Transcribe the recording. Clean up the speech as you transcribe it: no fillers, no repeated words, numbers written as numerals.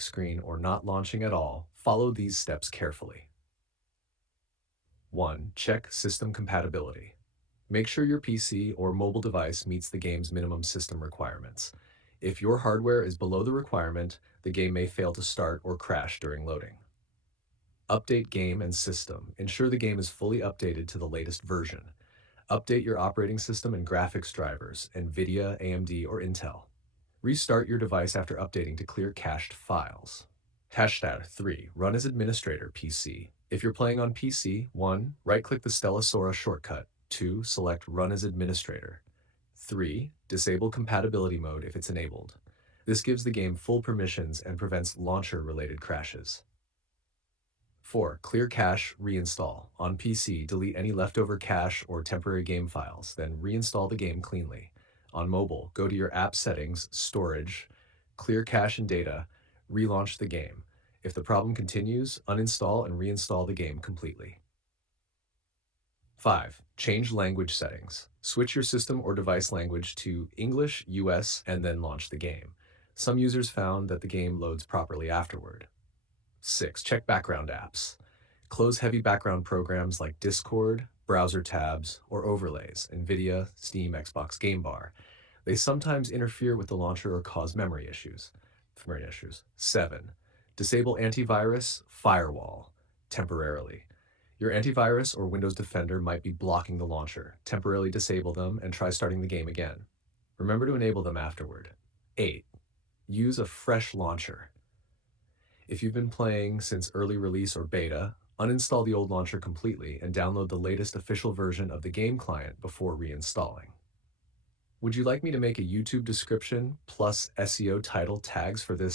black screen or not launching at all, follow these steps carefully. 1. Check system compatibility. Make sure your PC or mobile device meets the game's minimum system requirements. If your hardware is below the requirement, the game may fail to start or crash during loading. Update game and system. Ensure the game is fully updated to the latest version. Update your operating system and graphics drivers, NVIDIA, AMD, or Intel. Restart your device after updating to clear cached files. Hashtag 3. Run as administrator PC. If you're playing on PC, 1. Right-click the Stella Sora shortcut. 2. Select Run as administrator. 3. Disable compatibility mode if it's enabled. This gives the game full permissions and prevents launcher-related crashes. 4. Clear cache, reinstall. On PC, delete any leftover cache or temporary game files, then reinstall the game cleanly. On mobile, go to your app settings, storage, clear cache and data, relaunch the game. If the problem continues, uninstall and reinstall the game completely. 5. Change language settings. Switch your system or device language to English, US, and then launch the game. Some users found that the game loads properly afterward. 6. Check background apps. Close heavy background programs like Discord, browser tabs, or overlays, NVIDIA, Steam, Xbox Game Bar. They sometimes interfere with the launcher or cause memory issues. 7. Disable antivirus, firewall, temporarily. Your antivirus or Windows Defender might be blocking the launcher. Temporarily disable them and try starting the game again. Remember to enable them afterward. 8. Use a fresh launcher. If you've been playing since early release or beta, uninstall the old launcher completely and download the latest official version of the game client before reinstalling. Would you like me to make a YouTube description plus SEO title tags for this